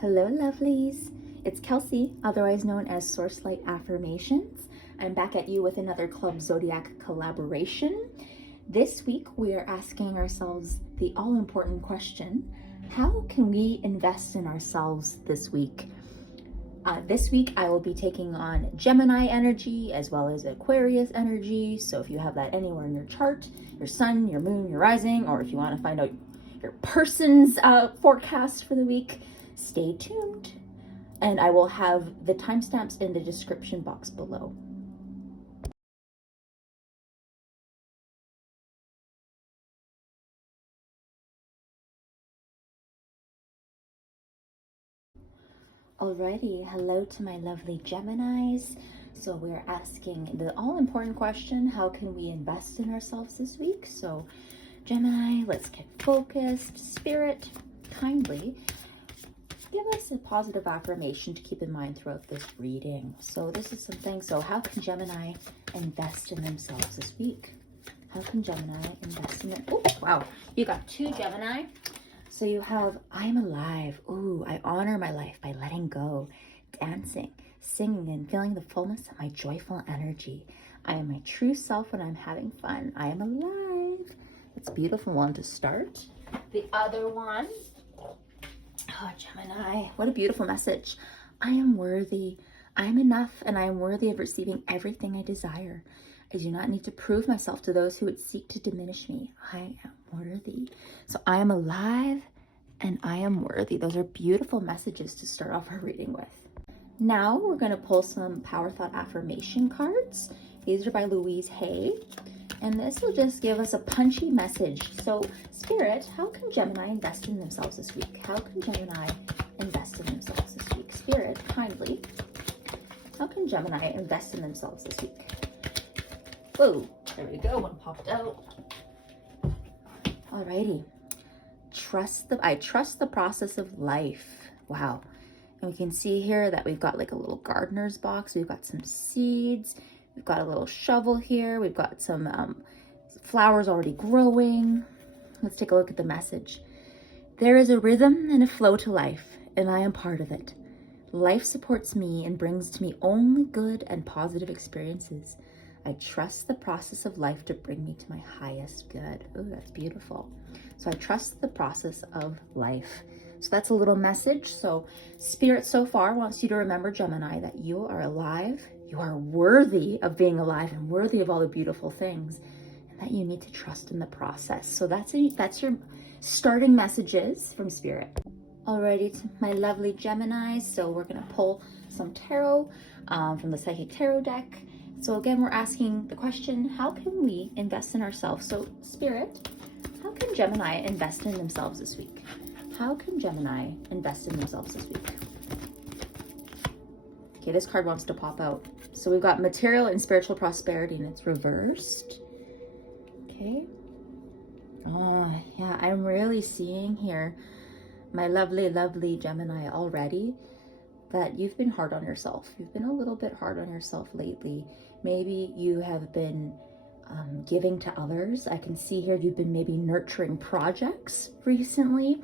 Hello, lovelies. It's Kelsey, otherwise known as Source Light Affirmations. I'm back at you with another Club Zodiac Collaboration. This week, we are asking ourselves the all-important question, how can we invest in ourselves this week? This week, I will be taking on Gemini energy as well as Aquarius energy. So if you have that anywhere in your chart, your sun, your moon, your rising, or if you want to find out your person's forecast for the week, stay tuned. And I will have the timestamps in the description box below. Alrighty, hello to my lovely Geminis. So we're asking the all-important question, how can we invest in ourselves this week? So Gemini, let's get focused. Spirit, kindly give us a positive affirmation to keep in mind throughout this reading. So this is something, so how can Gemini invest in themselves this week? How can Gemini invest in it? Oh, wow, you got two Gemini. So you have, I'm alive. Ooh, I honor my life by letting go, dancing, singing, and feeling the fullness of my joyful energy. I am my true self when I'm having fun. I am alive. It's a beautiful one to start. The other one, oh, Gemini, what a beautiful message. I am worthy. I am enough, and I am worthy of receiving everything I desire. I do not need to prove myself to those who would seek to diminish me. I am worthy. So I am alive and I am worthy. Those are beautiful messages to start off our reading with. Now we're going to pull some Power Thought affirmation cards. These are by Louise Hay. And this will just give us a punchy message. So Spirit, how can Gemini invest in themselves this week? How can Gemini invest in themselves this week? Spirit, kindly, how can Gemini invest in themselves this week? Whoa, there we go, one popped out. Alrighty. I trust the process of life. Wow. And we can see here that we've got like a little gardener's box. We've got some seeds. We've got a little shovel here. We've got some flowers already growing. Let's take a look at the message. There is a rhythm and a flow to life, and I am part of it. Life supports me and brings to me only good and positive experiences. I trust the process of life to bring me to my highest good. Oh, that's beautiful. So I trust the process of life. So that's a little message. So Spirit so far wants you to remember, Gemini, that you are alive. You are worthy of being alive and worthy of all the beautiful things, and that you need to trust in the process. So that's your starting messages from Spirit. Alrighty, to my lovely Gemini. So we're going to pull some tarot from the Psychic Tarot deck. So again, we're asking the question, how can we invest in ourselves? So Spirit, how can Gemini invest in themselves this week? How can Gemini invest in themselves this week? Okay, this card wants to pop out. So we've got material and spiritual prosperity, and it's reversed. Okay. Oh, yeah, I'm really seeing here, my lovely, lovely Gemini already, that you've been hard on yourself. You've been a little bit hard on yourself lately. Maybe you have been giving to others. I can see here you've been maybe nurturing projects recently.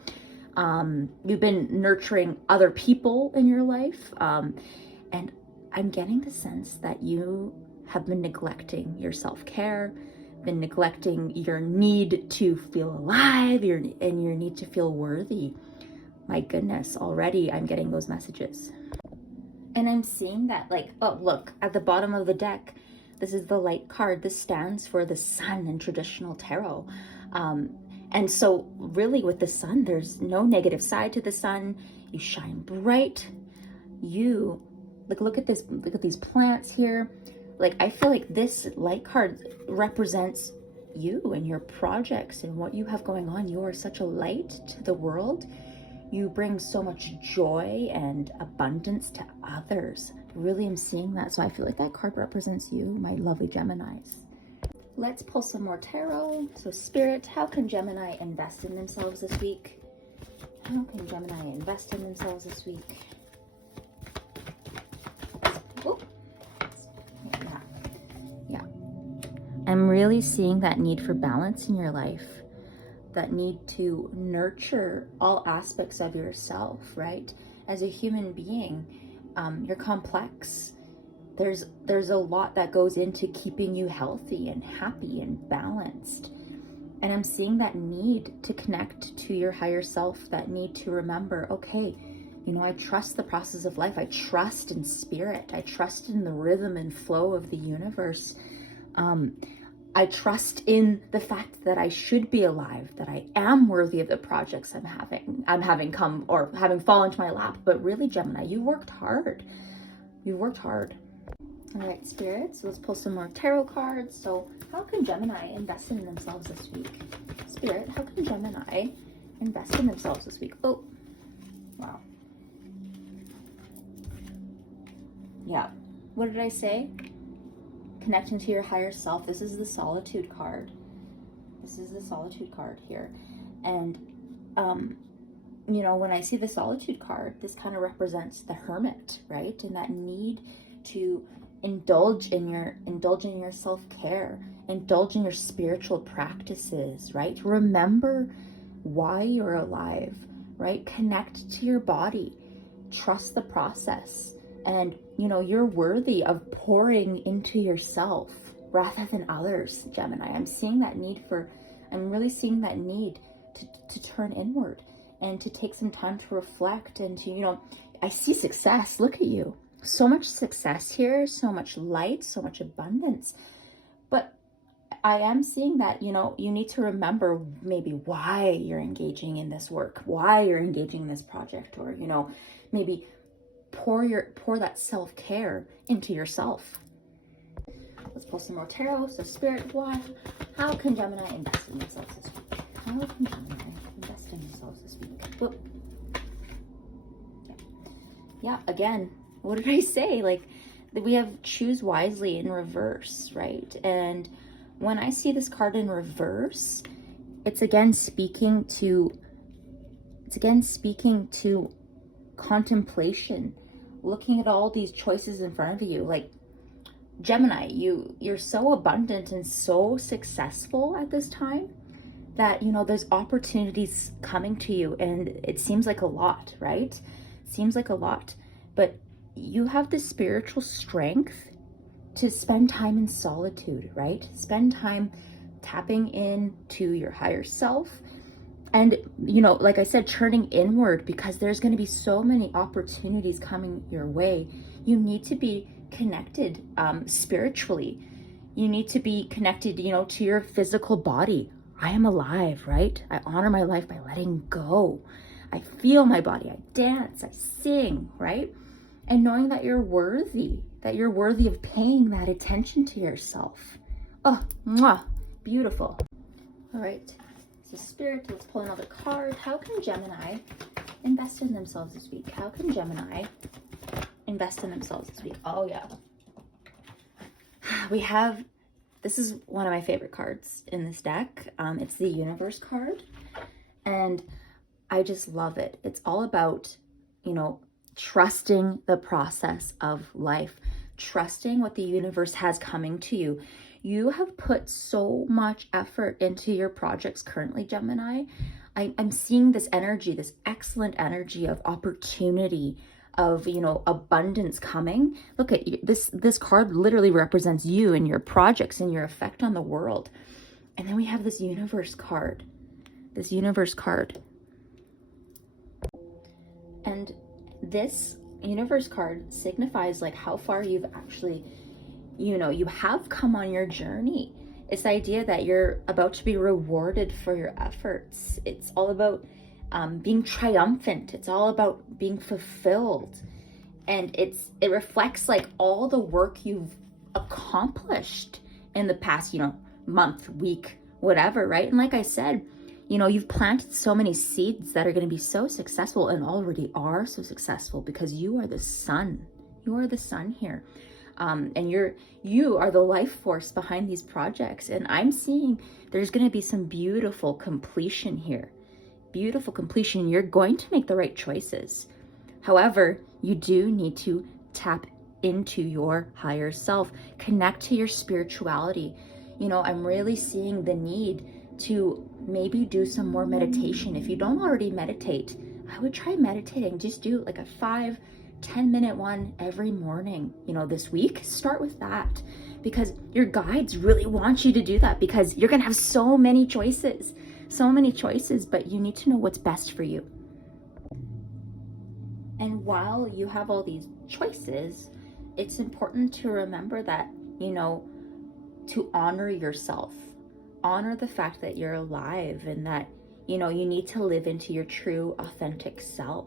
You've been nurturing other people in your life. And I'm getting the sense that you have been neglecting your self-care, been neglecting your need to feel alive, and your need to feel worthy. My goodness, already I'm getting those messages. And I'm seeing that, like, oh, look, at the bottom of the deck, this is the light card. This stands for the sun in traditional tarot. And so really with the sun, there's no negative side to the sun. You shine bright. You, like, look at this, look at these plants here. Like, I feel like this light card represents you and your projects and what you have going on. You are such a light to the world. You bring so much joy and abundance to others. Really am seeing that. So I feel like that card represents you, my lovely Geminis. Let's pull some more tarot. So Spirit, how can Gemini invest in themselves this week? How can Gemini invest in themselves this week? Oh, yeah. I'm really seeing that need for balance in your life. That need to nurture all aspects of yourself, right? as a human being. You're complex. There's a lot that goes into keeping you healthy and happy and balanced. And I'm seeing that need to connect to your higher self, that need to remember, okay, you know, I trust the process of life. I trust in spirit. I trust in the rhythm and flow of the universe. I trust in the fact that I should be alive, that I am worthy of the projects I'm having come or having fall into my lap. But really, Gemini, you worked hard. You worked hard. All right, spirits, let's pull some more tarot cards. So how can Gemini invest in themselves this week? Spirit, how can Gemini invest in themselves this week? Oh, wow. Yeah. What did I say? Connecting to your higher self. This is the solitude card. This is the solitude card here. And, you know, when I see the solitude card, this kind of represents the hermit, right? And that need to indulge in your self-care, indulge in your spiritual practices, right? Remember why you're alive, right? Connect to your body, trust the process, and you know you're worthy of pouring into yourself rather than others, Gemini. I'm really seeing that need to turn inward and to take some time to reflect and to, you know, I see success. Look at you. So much success here, so much light, so much abundance. But I am seeing that, you know, you need to remember maybe why you're engaging in this work, why you're engaging in this project, or, you know, maybe pour that self-care into yourself. Let's pull some more tarot. So Spirit, how can Gemini invest in themselves this week? How can Gemini invest in themselves this week? Whoop. Yeah, again, what did I say? Like, we have choose wisely in reverse, right? And when I see this card in reverse, it's again speaking to contemplation, looking at all these choices in front of you. Like, Gemini, you're so abundant and so successful at this time that, you know, there's opportunities coming to you, and it seems like a lot, right? Seems like a lot, but you have the spiritual strength to spend time in solitude, right? Spend time tapping into your higher self. And, you know, like I said, turning inward, because there's going to be so many opportunities coming your way. You need to be connected spiritually. You need to be connected, you know, to your physical body. I am alive, right? I honor my life by letting go. I feel my body. I dance. I sing, right? And knowing that you're worthy of paying that attention to yourself. Oh, mwah, beautiful. All right. So Spirit, let's pull another card. How can Gemini invest in themselves this week? How can Gemini invest in themselves this week? Oh, yeah. This is one of my favorite cards in this deck. It's the Universe card. And I just love it. It's all about, you know, trusting the process of life, trusting what the universe has coming to you. You have put so much effort into your projects currently, Gemini. I'm seeing this energy, this excellent energy of opportunity, of, you know, abundance coming. Look at you. This card literally represents you and your projects and your effect on the world. And then we have this Universe card. This Universe card. And this Universe card signifies like how far you've actually, you know, you have come on your journey. It's the idea that you're about to be rewarded for your efforts. It's all about being triumphant. It's all about being fulfilled. And it reflects like all the work you've accomplished in the past, you know, month, week, whatever, right? And like I said, you know, you've planted so many seeds that are going to be so successful and already are so successful because you are the sun. You are the sun here. And you are the life force behind these projects. And I'm seeing there's going to be some beautiful completion here. Beautiful completion. You're going to make the right choices. However, you do need to tap into your higher self, connect to your spirituality. You know, I'm really seeing the need to maybe do some more meditation. If you don't already meditate, I would try meditating. Just do like a 5-10 minute one every morning, you know, this week. Start with that, because your guides really want you to do that, because you're gonna have so many choices, but you need to know what's best for you. And while you have all these choices, it's important to remember that, you know, to honor yourself, honor the fact that you're alive, and that, you know, you need to live into your true, authentic self.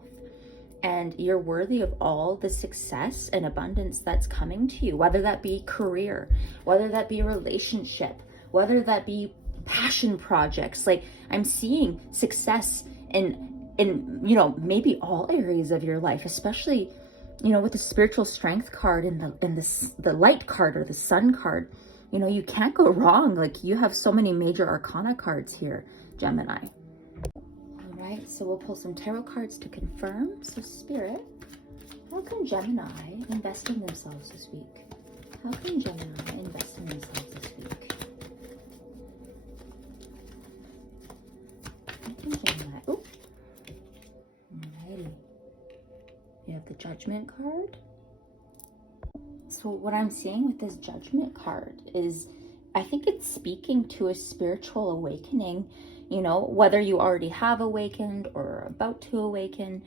And you're worthy of all the success and abundance that's coming to you, whether that be career, whether that be relationship, whether that be passion projects. Like, I'm seeing success in you know, maybe all areas of your life, especially, you know, with the spiritual strength card and the light card, or the sun card. You know, you can't go wrong. Like, you have so many major arcana cards here, Gemini. All right, so we'll pull some tarot cards to confirm. So Spirit, how can Gemini invest in themselves this week? How can Gemini invest in themselves this week? How can Gemini, oh, alrighty. You have the Judgment card. So what I'm seeing with this Judgment card is, I think it's speaking to a spiritual awakening, you know, whether you already have awakened or are about to awaken.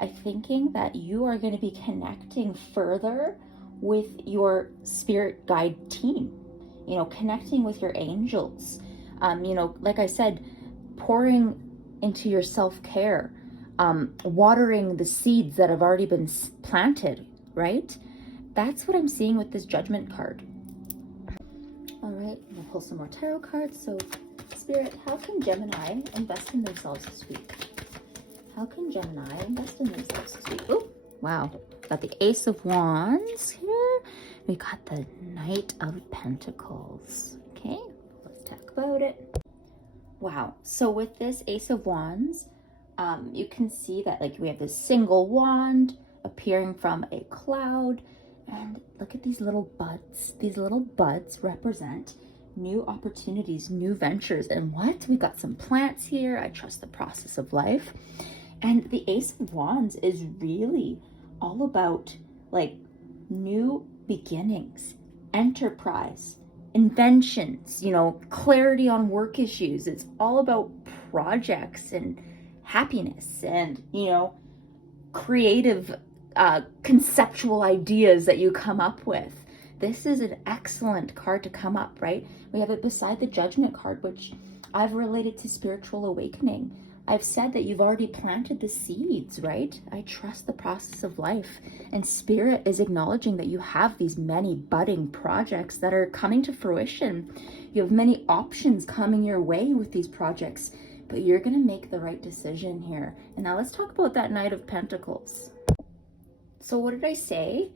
I'm thinking that you are going to be connecting further with your spirit guide team, you know, connecting with your angels, you know, like I said, pouring into your self-care, watering the seeds that have already been planted, right? That's what I'm seeing with this Judgment card. All right, we'll pull some more tarot cards. So Spirit, how can Gemini invest in themselves this week? How can Gemini invest in themselves this week? Oh, wow. Got the Ace of Wands here. We got the Knight of Pentacles. Okay, let's talk about it. Wow, so with this Ace of Wands, you can see that, like, we have this single wand appearing from a cloud. And look at these little buds. These little buds represent new opportunities, new ventures. And what? We got some plants here. I trust the process of life. And the Ace of Wands is really all about, like, new beginnings, enterprise, inventions, you know, clarity on work issues. It's all about projects and happiness and, you know, creative conceptual ideas that you come up with. This is an excellent card to come up, right? We have it beside the Judgment card, which I've related to spiritual awakening. I've said that you've already planted the seeds, right? I trust the process of life, and Spirit is acknowledging that you have these many budding projects that are coming to fruition. You have many options coming your way with these projects, but you're going to make the right decision here. And now let's talk about that Knight of Pentacles. So what did I say?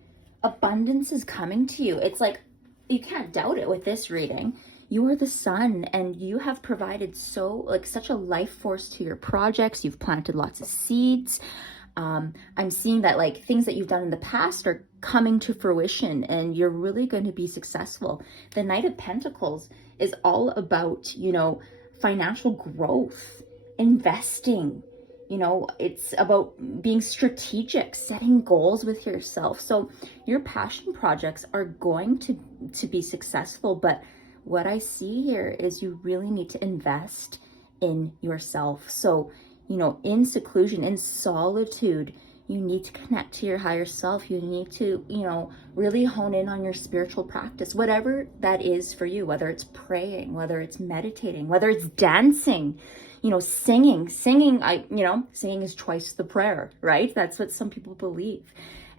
Abundance is coming to you. It's like, you can't doubt it with this reading. You are the sun, and you have provided such a life force to your projects. You've planted lots of seeds. I'm seeing that, like, things that you've done in the past are coming to fruition, and you're really going to be successful. The Knight of Pentacles is all about, you know, financial growth, investing. You know, it's about being strategic, setting goals with yourself. So your passion projects are going to be successful. But what I see here is you really need to invest in yourself. So, you know, in seclusion, in solitude, you need to connect to your higher self. You need to, you know, really hone in on your spiritual practice, whatever that is for you, whether it's praying, whether it's meditating, whether it's dancing, you know, singing, singing is twice the prayer, right? That's what some people believe.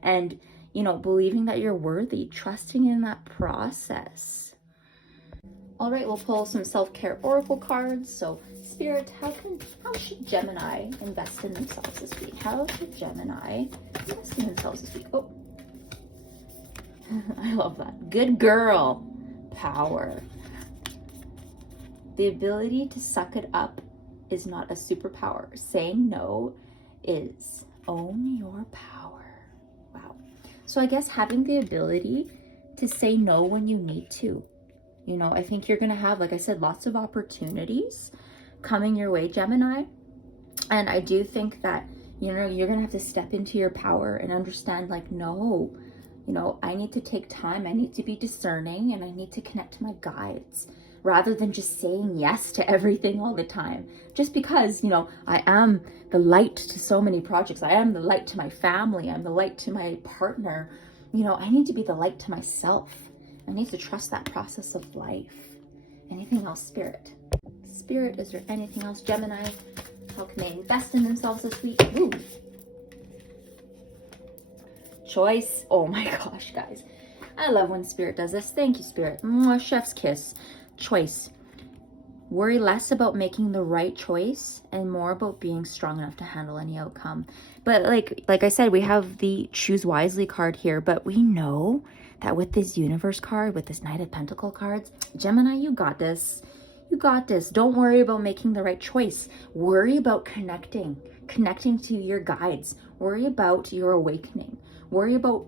And, you know, believing that you're worthy, trusting in that process. All right, we'll pull some self-care oracle cards. So Spirit, how should Gemini invest in themselves this week? How should Gemini invest in themselves this week? Oh, I love that. Good girl. Power. The ability to suck it up is not a superpower. Saying no is. Own your power. Wow. So I guess having the ability to say no when you need to. You know, I think you're going to have, like I said, lots of opportunities coming your way, Gemini. And I do think that, You know, you're going to have to step into your power and understand, like, no, you know, I need to take time. I need to be discerning, and I need to connect to my guides rather than just saying yes to everything all the time. Just because, you know, I am the light to so many projects. I am the light to my family. I'm the light to my partner. You know, I need to be the light to myself. I need to trust that process of life. Anything else, Spirit? Spirit, is there anything else? Gemini, how can they invest in themselves this week? Ooh. Choice. Oh my gosh, guys. I love when Spirit does this. Thank you, Spirit. Mwah, chef's kiss. Choice. Worry less about making the right choice and more about being strong enough to handle any outcome. But like I said, we have the choose wisely card here, but we know that with this universe card, with this Knight of Pentacle cards, Gemini, you got this. You got this. Don't worry about making the right choice. Worry about connecting to your guides. Worry about your awakening. Worry about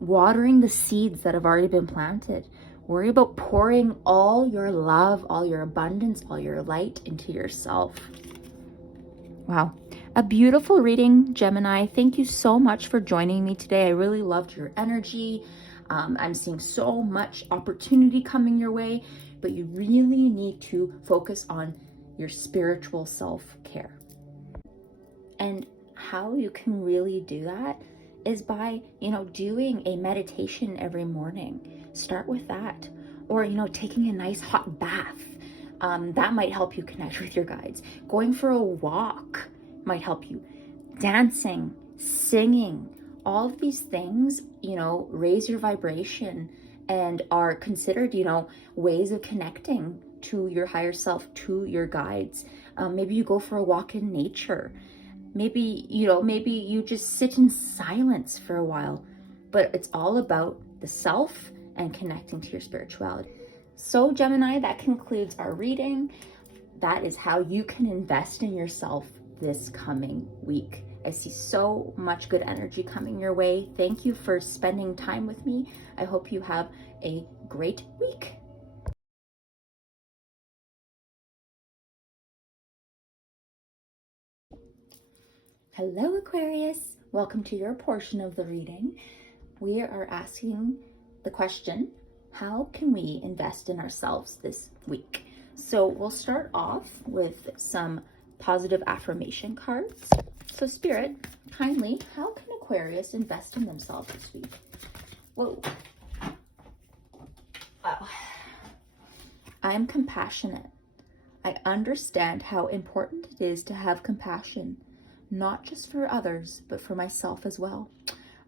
watering the seeds that have already been planted. Worry about pouring all your love, all your abundance, all your light into yourself. Wow. A beautiful reading, Gemini. Thank you so much for joining me today. I really loved your energy. I'm seeing so much opportunity coming your way, but you really need to focus on your spiritual self-care. And how you can really do that is by, you know, doing a meditation every morning. Start with that. Or, you know, taking a nice hot bath. That might help you connect with your guides. Going for a walk might help you. Dancing, singing, all of these things, you know, raise your vibration and are considered, you know, ways of connecting to your higher self, to your guides. Maybe you go for a walk in nature. Maybe, you know, maybe you just sit in silence for a while. But it's all about the self and connecting to your spirituality. So Gemini, that concludes our reading. That is how you can invest in yourself this coming week. I see so much good energy coming your way. Thank you for spending time with me. I hope you have a great week. Hello, Aquarius. Welcome to your portion of the reading. We are asking the question, how can we invest in ourselves this week? So we'll start off with some positive affirmation cards. So Spirit, kindly, how can Aquarius invest in themselves this week? Whoa. Oh. I'm compassionate. I understand how important it is to have compassion, not just for others, but for myself as well.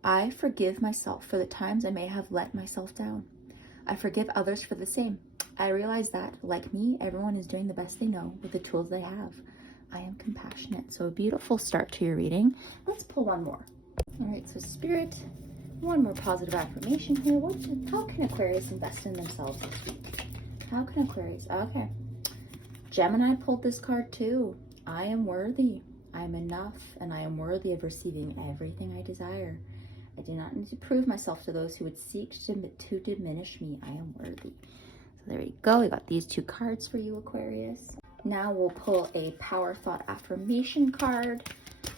I forgive myself for the times I may have let myself down. I forgive others for the same. I realize that, like me, everyone is doing the best they know with the tools they have. I am compassionate. So a beautiful start to your reading. Let's pull one more. All right, so Spirit, one more positive affirmation here. How can Aquarius invest in themselves this week? How can Aquarius? Okay. Gemini pulled this card too. I am worthy. I am enough, and I am worthy of receiving everything I desire. I do not need to prove myself to those who would seek to diminish me. I am worthy. So there we go. We got these two cards for you, Aquarius. Now we'll pull a power thought affirmation card.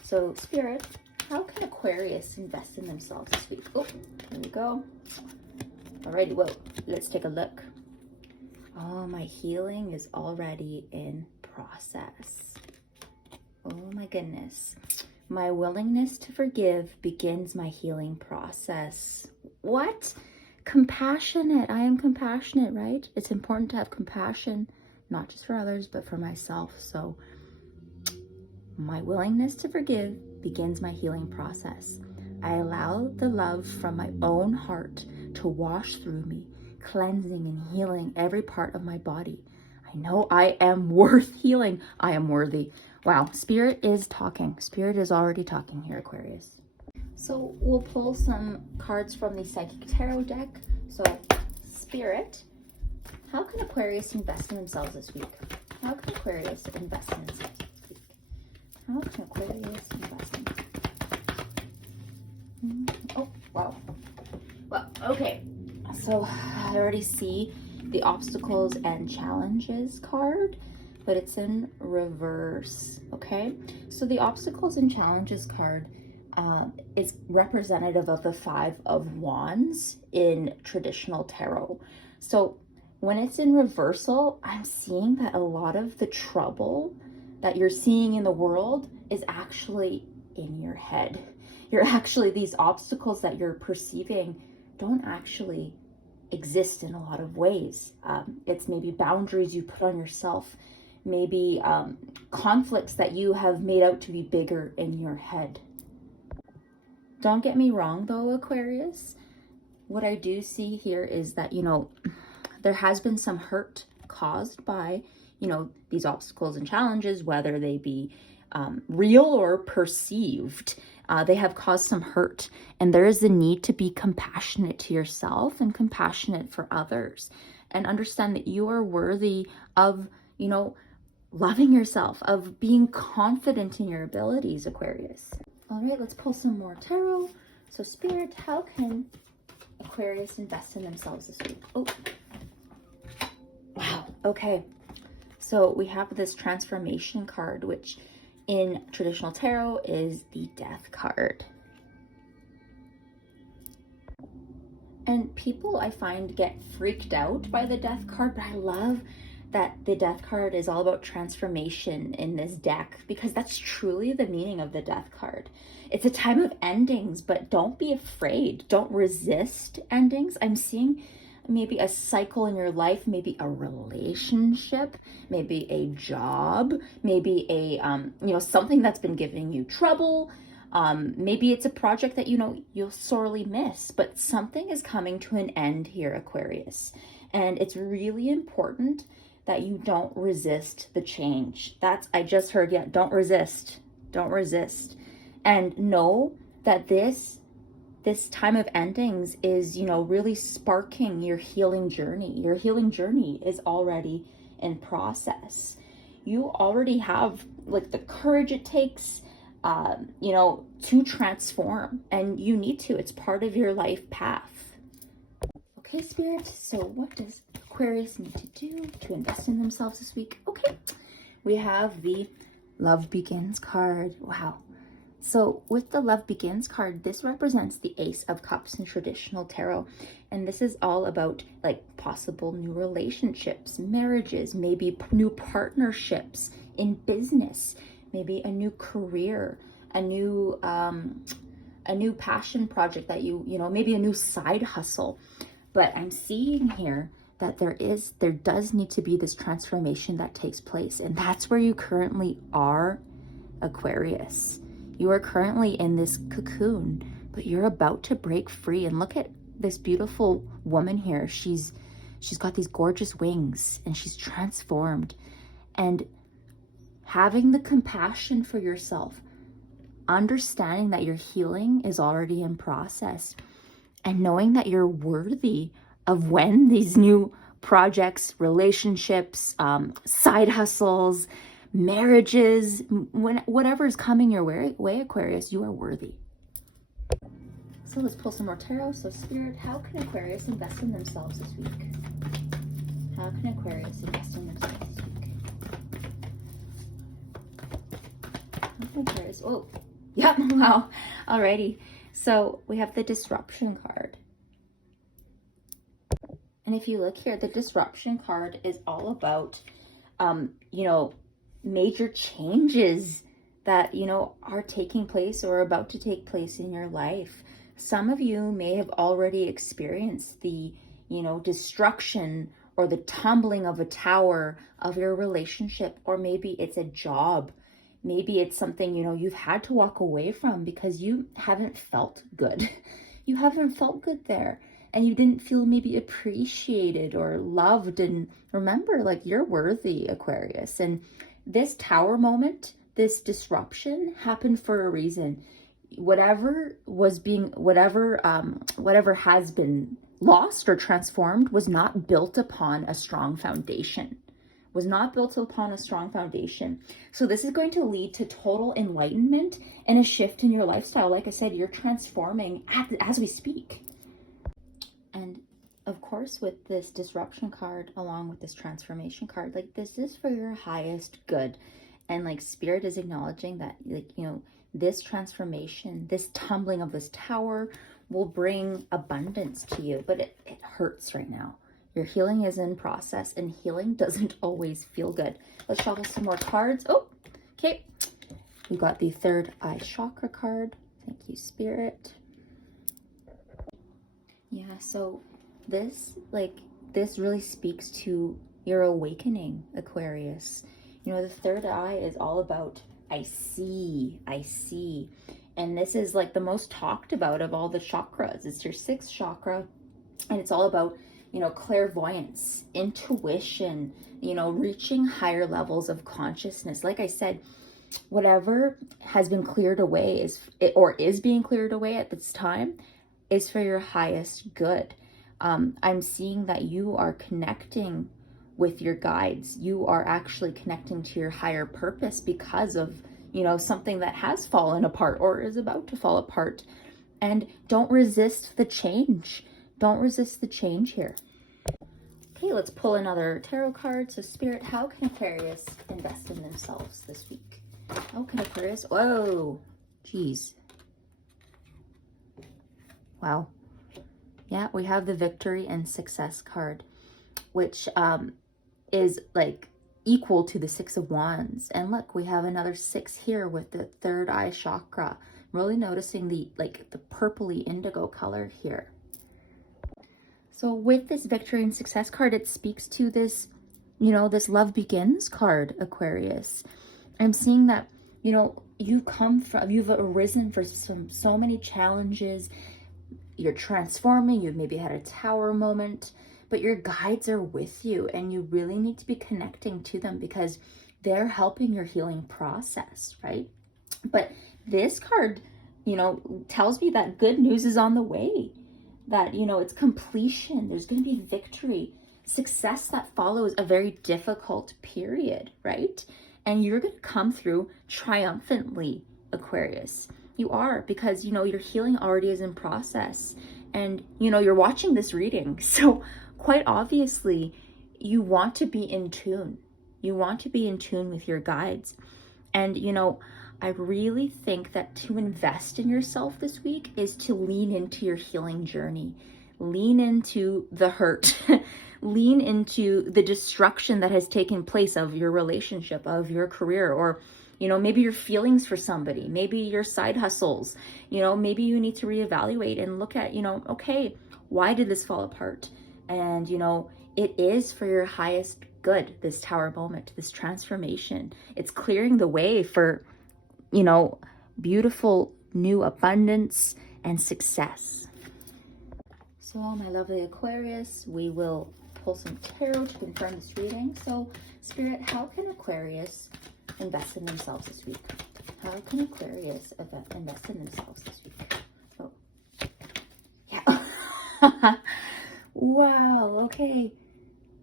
So Spirit, how can Aquarius invest in themselves this week? Oh, there we go. Alrighty, whoa, let's take a look. Oh, my healing is already in process. Oh my goodness. My willingness to forgive begins my healing process. What? Compassionate. I am compassionate, right? It's important to have compassion, not just for others, but for myself. So my willingness to forgive begins my healing process. I allow the love from my own heart to wash through me, cleansing and healing every part of my body. I know I am worth healing. I am worthy. Wow, Spirit is talking. Spirit is already talking here, Aquarius. So we'll pull some cards from the Psychic Tarot deck. So Spirit, how can Aquarius invest in themselves this week? How can Aquarius invest in themselves this week? How can Aquarius invest in Oh, wow. Well, okay. So I already see the obstacles and challenges card. but it's in reverse, okay? So the obstacles and challenges card is representative of the Five of Wands in traditional tarot. So when it's in reversal, I'm seeing that a lot of the trouble that you're seeing in the world is actually in your head. These obstacles that you're perceiving don't actually exist in a lot of ways. It's maybe boundaries you put on yourself, maybe conflicts that you have made out to be bigger in your head. Don't get me wrong though, Aquarius. What I do see here is that, there has been some hurt caused by, these obstacles and challenges, whether they be real or perceived. They have caused some hurt, and there is the need to be compassionate to yourself and compassionate for others, and understand that you are worthy of, loving yourself, of being confident in your abilities, Aquarius. All right, let's pull some more tarot. So Spirit, how can Aquarius invest in themselves this week? Oh, wow. Okay. So we have this transformation card, which in traditional tarot is the Death card. And people, I find, get freaked out by the Death card, but I love that the Death card is all about transformation in this deck, because that's truly the meaning of the Death card. It's a time of endings, but don't be afraid. Don't resist endings. I'm seeing maybe a cycle in your life, maybe a relationship, maybe a job, maybe a something that's been giving you trouble. Maybe it's a project that you'll sorely miss, but something is coming to an end here, Aquarius. And it's really important that you don't resist the change. I just heard, don't resist. Don't resist. And know that this time of endings is, really sparking your healing journey. Your healing journey is already in process. You already have the courage it takes, to transform, and you need to. It's part of your life path. Okay, Spirit, so what does Aquarius need to do to invest in themselves this week? Okay, we have the Love Begins card. Wow. So with the Love Begins card, this represents the Ace of Cups in traditional tarot. And this is all about possible new relationships, marriages, maybe new partnerships in business, maybe a new career, a new passion project that maybe a new side hustle. But I'm seeing here that there does need to be this transformation that takes place. And that's where you currently are, Aquarius. You are currently in this cocoon, but you're about to break free. And look at this beautiful woman here. She's got these gorgeous wings, and she's transformed. And having the compassion for yourself, understanding that your healing is already in process, and knowing that you're worthy of when these new projects, relationships, side hustles, marriages, whatever is coming your way, Aquarius, you are worthy. So let's pull some more tarot. So Spirit, how can Aquarius invest in themselves this week? How can Aquarius invest in themselves this week? How can Aquarius, oh, yeah, wow, alrighty. So we have the Disruption card. And if you look here, the Disruption card is all about, major changes that, are taking place or about to take place in your life. Some of you may have already experienced the, destruction or the tumbling of a tower of your relationship, or maybe it's a job. Maybe it's something, you've had to walk away from because you haven't felt good. You haven't felt good there. And you didn't feel maybe appreciated or loved. And remember, you're worthy, Aquarius. And this tower moment, this disruption happened for a reason. Whatever has been lost or transformed was not built upon a strong foundation. So this is going to lead to total enlightenment and a shift in your lifestyle. Like I said, you're transforming as we speak. And of course, with this disruption card, along with this transformation card, like this is for your highest good. And like Spirit is acknowledging that, like, you know, this transformation, this tumbling of this tower will bring abundance to you, but it hurts right now. Your healing is in process, and healing doesn't always feel good. Let's shuffle some more cards. Oh, okay. We got the third eye chakra card. Thank you, Spirit. Yeah, so this really speaks to your awakening, Aquarius. You know, the third eye is all about I see. And this is like the most talked about of all the chakras. It's your sixth chakra, and it's all about, you know, clairvoyance, intuition, you know, reaching higher levels of consciousness. Like I said, whatever has been cleared away is being cleared away at this time is for your highest good. I'm seeing that you are connecting with your guides. You are actually connecting to your higher purpose because of, you know, something that has fallen apart or is about to fall apart. And don't resist the change. Don't resist the change here. Okay, let's pull another tarot card. So Spirit, how can Aquarius invest in themselves this week? How can Aquarius? Whoa, geez. Wow. Yeah, we have the victory and success card, which is like equal to the Six of Wands. And look, we have another 6 here with the third eye chakra. I'm really noticing the purpley indigo color here. So with this victory and success card, it speaks to this, you know, this love begins card, Aquarius. I'm seeing that, you know, you've arisen for so many challenges. You're transforming. You've maybe had a tower moment, but your guides are with you, and you really need to be connecting to them because they're helping your healing process, right? But this card, you know, tells me that good news is on the way, that, you know, it's completion. There's going to be victory, success that follows a very difficult period, right? And you're going to come through triumphantly, Aquarius. You are, because, you know, your healing already is in process, and, you know, you're watching this reading. So quite obviously, you want to be in tune. You want to be in tune with your guides. And, you know, I really think that to invest in yourself this week is to lean into your healing journey. Lean into the hurt. Lean into the destruction that has taken place of your relationship, of your career, or, you know, maybe your feelings for somebody, maybe your side hustles. You know, maybe you need to reevaluate and look at, you know, okay, why did this fall apart? And, you know, it is for your highest good, this tower moment, this transformation. It's clearing the way for, you know, beautiful new abundance and success. So my lovely Aquarius, we will pull some tarot to confirm this reading. So Spirit, how can Aquarius invest in themselves this week? How can Aquarius invest in themselves this week? Oh, yeah. Wow, okay.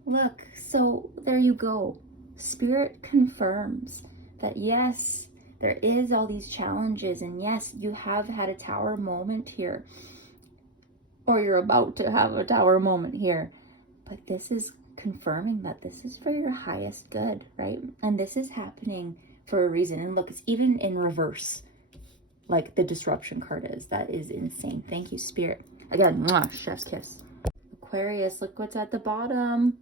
Look, so there you go. Spirit confirms that yes, there is all these challenges, and yes, you have had a tower moment here, or you're about to have a tower moment here, but this is confirming that this is for your highest good, right? And this is happening for a reason. And look, it's even in reverse, like the disruption card is. That is insane. Thank you, Spirit. Again, mwah, chef's kiss. Aquarius, look what's at the bottom.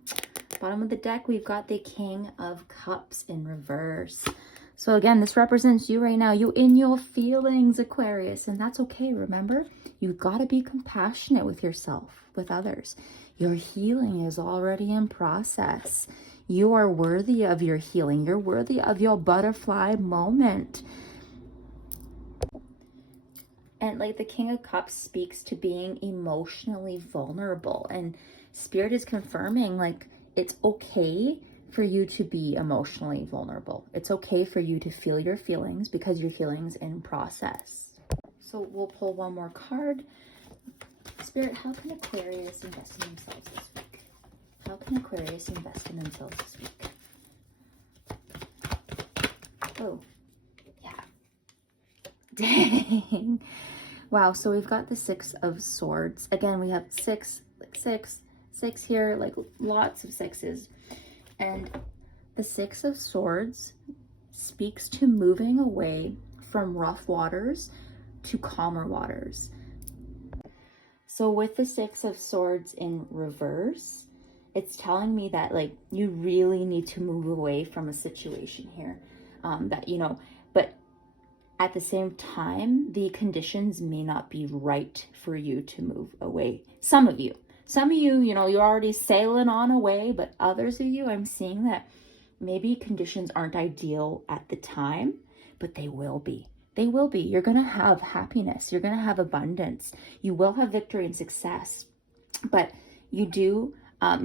Bottom of the deck, we've got the King of Cups in reverse. So again, this represents you right now. You in your feelings, Aquarius, and that's okay. Remember, you've got to be compassionate with yourself, with others. Your healing is already in process. You are worthy of your healing. You're worthy of your butterfly moment. And like the King of Cups speaks to being emotionally vulnerable, and Spirit is confirming like it's okay for you to be emotionally vulnerable. It's okay for you to feel your feelings because your healing's in process. So we'll pull one more card. Spirit, how can Aquarius invest in themselves this week? How can Aquarius invest in themselves this week? Oh, yeah. Dang. Wow, so we've got the 6 of Swords. Again, we have 6, 6 here, like lots of 6s. And the 6 of Swords speaks to moving away from rough waters to calmer waters. So with the 6 of Swords in reverse, it's telling me that like you really need to move away from a situation here. That, you know, but at the same time, the conditions may not be right for you to move away. Some of you, you know, you're already sailing on away, but others of you, I'm seeing that maybe conditions aren't ideal at the time, but they will be. They will be. You're going to have happiness. You're going to have abundance. You will have victory and success. But you do,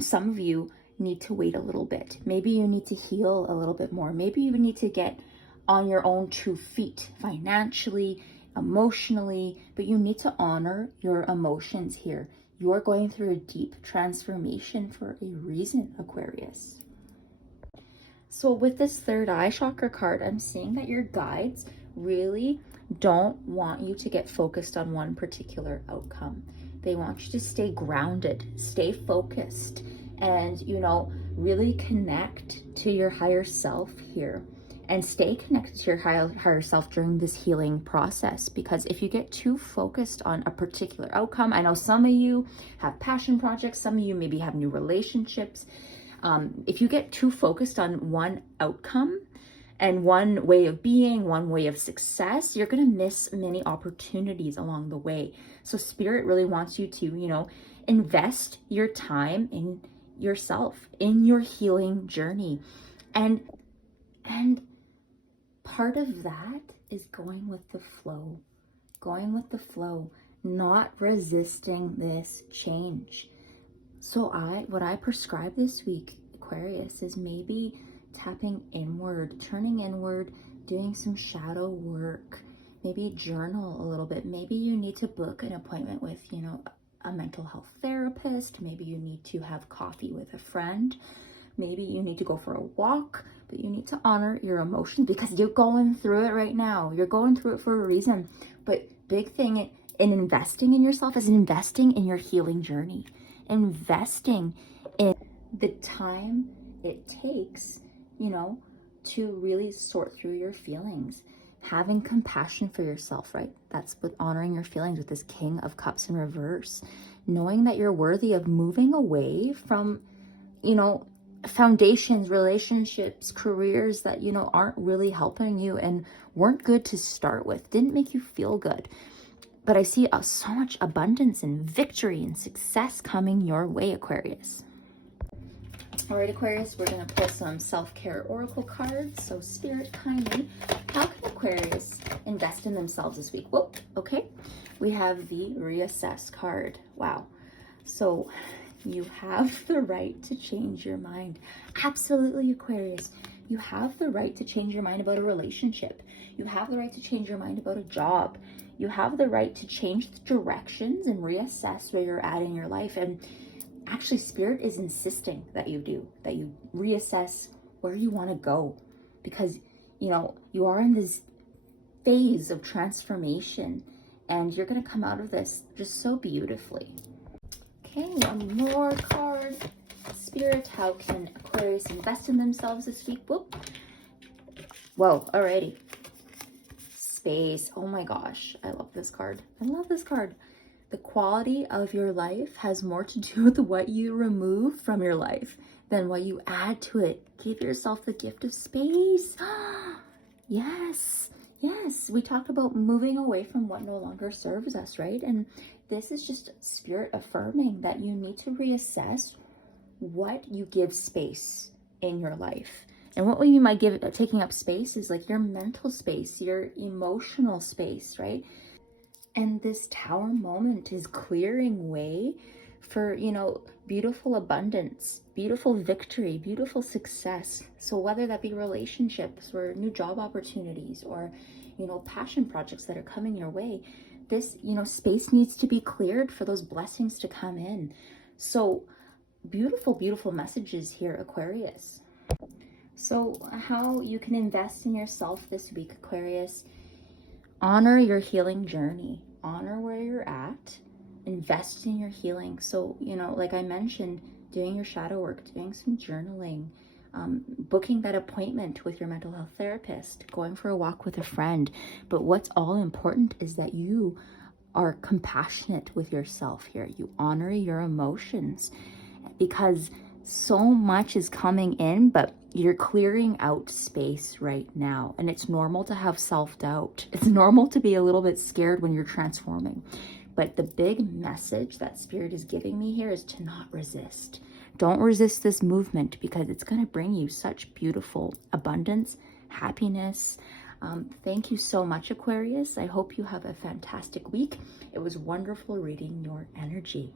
some of you need to wait a little bit. Maybe you need to heal a little bit more. Maybe you need to get on your own 2 feet, financially, emotionally, but you need to honor your emotions here. You're going through a deep transformation for a reason, Aquarius. So with this third eye chakra card, I'm seeing that your guides really don't want you to get focused on one particular outcome. They want you to stay grounded, stay focused, and, you know, really connect to your higher self here. And stay connected to your higher self during this healing process, because if you get too focused on a particular outcome, I know some of you have passion projects, some of you maybe have new relationships. If you get too focused on one outcome and one way of being, one way of success, you're going to miss many opportunities along the way. So Spirit really wants you to, you know, invest your time in yourself, in your healing journey. And part of that is going with the flow, not resisting this change. So what I prescribe this week, Aquarius, is maybe tapping inward, turning inward, doing some shadow work, maybe journal a little bit. Maybe you need to book an appointment with, you know, a mental health therapist. Maybe you need to have coffee with a friend. Maybe you need to go for a walk, but you need to honor your emotions because you're going through it right now. You're going through it for a reason. But big thing in investing in yourself is investing in your healing journey. Investing in the time it takes, you know, to really sort through your feelings. Having compassion for yourself, right? That's with honoring your feelings with this King of Cups in reverse. Knowing that you're worthy of moving away from, you know, foundations, relationships, careers that, you know, aren't really helping you and weren't good to start with, didn't make you feel good. But I see so much abundance and victory and success coming your way, Aquarius. All right, Aquarius, we're going to pull some self-care oracle cards. So Spirit, kindly, how can Aquarius invest in themselves this week? Whoop, okay. We have the reassess card. Wow. So you have the right to change your mind. Absolutely, Aquarius. You have the right to change your mind about a relationship. You have the right to change your mind about a job. You have the right to change the directions and reassess where you're at in your life. And actually, Spirit is insisting that you reassess where you want to go, because, you know, you are in this phase of transformation and you're going to come out of this just so beautifully. Okay, one more card. Spirit, how can Aquarius invest in themselves this week? Whoop. Whoa, alrighty. Space. Oh my gosh, I love this card. I love this card. The quality of your life has more to do with what you remove from your life than what you add to it. Give yourself the gift of space. Yes, yes. We talked about moving away from what no longer serves us, right? And this is just Spirit affirming that you need to reassess what you give space in your life. And what we mean by taking up space is like your mental space, your emotional space, right? And this Tower moment is clearing way for, you know, beautiful abundance, beautiful victory, beautiful success. So whether that be relationships or new job opportunities or, you know, passion projects that are coming your way, this, you know, space needs to be cleared for those blessings to come in. So beautiful, beautiful messages here, Aquarius. So how you can invest in yourself this week, Aquarius. Honor your healing journey. Honor where you're at. invest in your healing. So, you know, like I mentioned, doing your shadow work, doing some journaling, booking that appointment with your mental health therapist, going for a walk with a friend. But what's all important is that you are compassionate with yourself here. You honor your emotions, because so much is coming in, but you're clearing out space right now. And it's normal to have self-doubt. It's normal to be a little bit scared when you're transforming. But the big message that Spirit is giving me here is to not resist. Don't resist this movement, because it's going to bring you such beautiful abundance, happiness. Thank you so much, Aquarius. I hope you have a fantastic week. It was wonderful reading your energy.